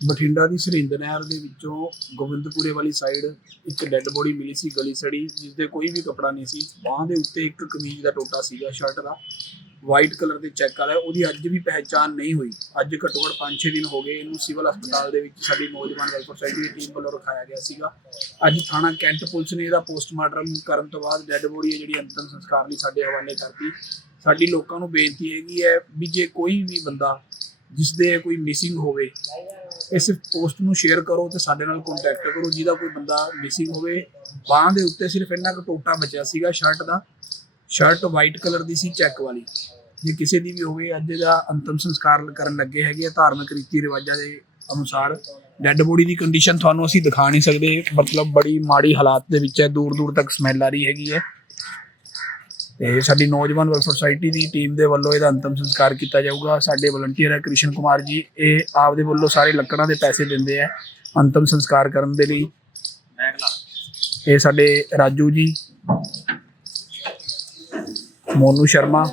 ਬਠਿੰਡਾ ਦੀ ਸਰਿੰਦ ਨਹਿਰ ਦੇ ਵਿੱਚੋਂ ਗੋਬਿੰਦਪੁਰੇ ਵਾਲੀ ਸਾਈਡ ਇੱਕ ਡੈੱਡ ਬੋਡੀ ਮਿਲੀ ਸੀ ਗਲੀ ਸੜੀ ਜਿਸ ਦੇ ਕੋਈ ਵੀ ਕਪੜਾ ਨਹੀਂ ਸੀ। ਬਾਹ ਦੇ ਉੱਤੇ ਇੱਕ ਕਮੀਜ਼ ਦਾ ਟੋਟਾ ਸੀਗਾ ਸ਼ਰਟ ਦਾ। ਵਾਈਟ ਕਲਰ ਦੇ ਚੈੱਕ ਵਾਲਾ ਉਹਦੀ ਅੱਜ ਵੀ ਪਹਿਚਾਣ ਨਹੀਂ ਹੋਈ। ਅੱਜ ਘੱਟੋ ਘੱਟ 5-6 ਦਿਨ ਹੋ ਗਏ ਇਹਨੂੰ ਸਿਵਲ ਹਸਪਤਾਲ ਦੇ ਵਿੱਚ ਸਾਡੀ ਨੌਜਵਾਨ ਵੈਲਫੇਅਰ ਸੋਸਾਇਟੀ ਦੀ ਟੀਮ ਵੱਲੋਂ ਰਖਾਇਆ ਗਿਆ ਸੀਗਾ। ਅੱਜ ਥਾਣਾ ਕੈਂਟ ਪੁਲਿਸ ਨੇ ਇਹਦਾ ਪੋਸਟਮਾਰਟਮ ਕਰਨ ਤੋਂ ਬਾਅਦ ਡੈੱਡ ਬੋਡੀ ਹੈ ਜਿਹੜੀ ਅੰਤਿਮ ਸੰਸਕਾਰ ਲਈ ਸਾਡੇ ਹਵਾਲੇ ਕਰਤੀ। ਸਾਡੀ ਲੋਕਾਂ ਨੂੰ ਬੇਨਤੀ ਹੈਗੀ ਹੈ ਵੀ ਜੇ ਕੋਈ ਵੀ ਬੰਦਾ ਜਿਸ ਦੇ ਕੋਈ ਮਿਸਿੰਗ ਹੋਵੇ ਇਸ ਪੋਸਟ ਨੂੰ ਸ਼ੇਅਰ ਕਰੋ ਤੇ ਸਾਡੇ ਨਾਲ ਕੰਟੈਕਟ ਕਰੋ, ਜਿਹਦਾ ਕੋਈ ਬੰਦਾ ਮਿਸਿੰਗ ਹੋਵੇ। ਬਾਹ ਦੇ ਉੱਤੇ ਸਿਰਫ ਇੰਨਾ ਕੁ ਟੋਟਾ ਬਚਿਆ ਸੀਗਾ ਸ਼ਰਟ ਦਾ। ਸ਼ਰਟ ਵਾਈਟ ਕਲਰ ਦੀ ਸੀ ਚੈੱਕ ਵਾਲੀ। ਜੇ ਕਿਸੇ ਦੀ ਵੀ ਹੋਵੇ, ਅੱਜ ਦਾ ਅੰਤਮ ਸੰਸਕਾਰ ਕਰਨ ਲੱਗੇ ਹੈਗੇ ਆ ਧਾਰਮਿਕ ਰੀਤੀ ਰਿਵਾਜਾਂ ਦੇ ਅਨੁਸਾਰ। ਡੈੱਡ ਬੋਡੀ ਦੀ ਕੰਡੀਸ਼ਨ ਤੁਹਾਨੂੰ ਅਸੀਂ ਦਿਖਾ ਨਹੀਂ ਸਕਦੇ। ਮਤਲਬ ਬੜੀ ਮਾੜੀ ਹਾਲਾਤ ਦੇ ਵਿੱਚ ਹੈ ਦੂਰ ਦੂਰ ਤੱਕ ਸਮੈਲ ਆ ਰਹੀ ਹੈਗੀ ਹੈ। ਤੇ ਸਾਡੀ ਨੌਜਵਾਨ ਵੈਲਫੇਅਰ ਸੁਸਾਇਟੀ ਦੀ ਟੀਮ ਦੇ ਵੱਲੋਂ ਇਹਦਾ ਅੰਤਮ ਸੰਸਕਾਰ ਕੀਤਾ ਜਾਊਗਾ। ਸਾਡੇ ਵਲੰਟੀਅਰ ਹੈ ਕ੍ਰਿਸ਼ਨ ਕੁਮਾਰ ਜੀ, ਇਹ ਆਪਦੇ ਵੱਲੋਂ ਸਾਰੇ ਲੱਕੜਾਂ ਦੇ ਪੈਸੇ ਦਿੰਦੇ ਆ ਅੰਤਮ ਸੰਸਕਾਰ ਕਰਨ ਦੇ ਲਈ। ਇਹ ਸਾਡੇ ਰਾਜੂ ਜੀ, ਮੋਨੂ ਸ਼ਰਮਾ